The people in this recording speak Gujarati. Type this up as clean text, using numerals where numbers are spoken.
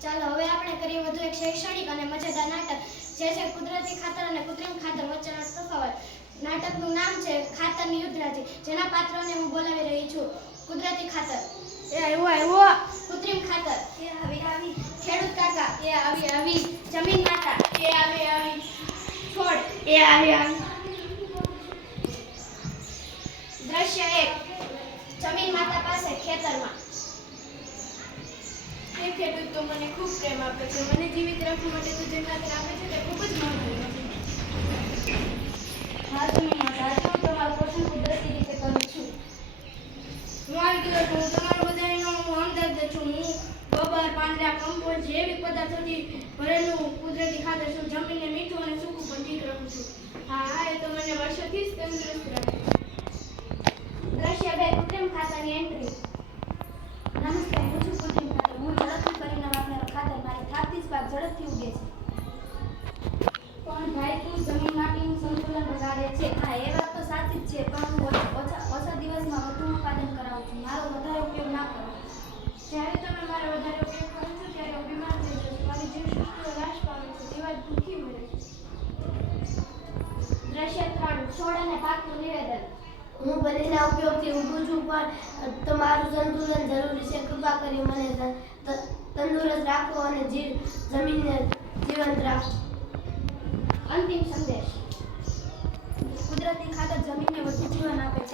ચાલો હવે આપણે કરીએ વધુ એક શૈક્ષણિક અને મજેદાર નાટક જે છે કુદરતી ખાતર અને કૃત્રિમ ખાતર વચ્ચેનો તફાવત. નાટકનું નામ છે ખાતરની યુદ્ધરાજી, જેના પાત્રોને હું બોલાવી રહી છું. કુદરતી ખાતર. એ આવ્યો. કૃત્રિમ ખાતર. એ આવી. ખેડૂત કાકા. એ આવી. જમીન માતા. એ આવી. છોડ. એ આવી. દ્રશ્ય 1. જમીન માતા પાસે ખેતરમાં. એ ખેડૂત તો મને ખૂબ પ્રેમ આપે છે. મને જીવિત રાખવા માટે તો જે ખાતર આપે છે તે ખૂબ જ મહત્વનું છે. હા જમીન માતા, હું તમારું પોષણ કુદરતી રીતે કરું છું. હું આવી ગયો છું. હું તમારો બધાનો હમદર્દ છું. હું ગોબર, પાંદડા, કમ્પોસ્ટ જેવિક પદાર્થોથી ભરેલું કુદરતી ખાતર છું. જમીનને મીઠું અને સૂકું પણ ઠીક રાખું છું. હા, એ તો મને વર્ષોથી જ તંદુરસ્ત રાખે. દ્રશ્ય 2. કૃત્રિમ ખાતરની એન્ટ્રી. નમસ્તે, હું છું કૃત્રિમ ખાતર. હું ઝડપથી કરીને વાપરનારો ખાતર. મારી થાપથી જ પાક ઝડપથી ઉગે છે. પણ ભાઈ, તું જમીન માટીનું સંતુલન બગાડે છે. હા, એ વાત તો સાચી જ છે, પણ હું ઓછા દિવસમાં વધુ ઉત્પાદન કરાવું છું. મારો વધારે ઉપયોગ ના કરો. જ્યારે તમે મારો વધારે ઉપયોગ કરો છો ત્યારે હું બીમાર થઈ જાઉં છું. મારી જીવસૃષ્ટિઓ નાશ પામે છે. જીવાત ભૂખી મરે છે. દ્રશ્ય 3. છોડ અને પાકનું નિવેદન. હું બલીના ઉપયોગથી ઊભું છું, પણ તમારું સંતુલન જરૂરી છે. કૃપા કરી મને તંદુરસ્ત રાખો અને જમીનને જીવંત રાખો. અંતિમ સંદેશ. કુદરતી ખાતર જમીનને વધુ જીવન આપે છે.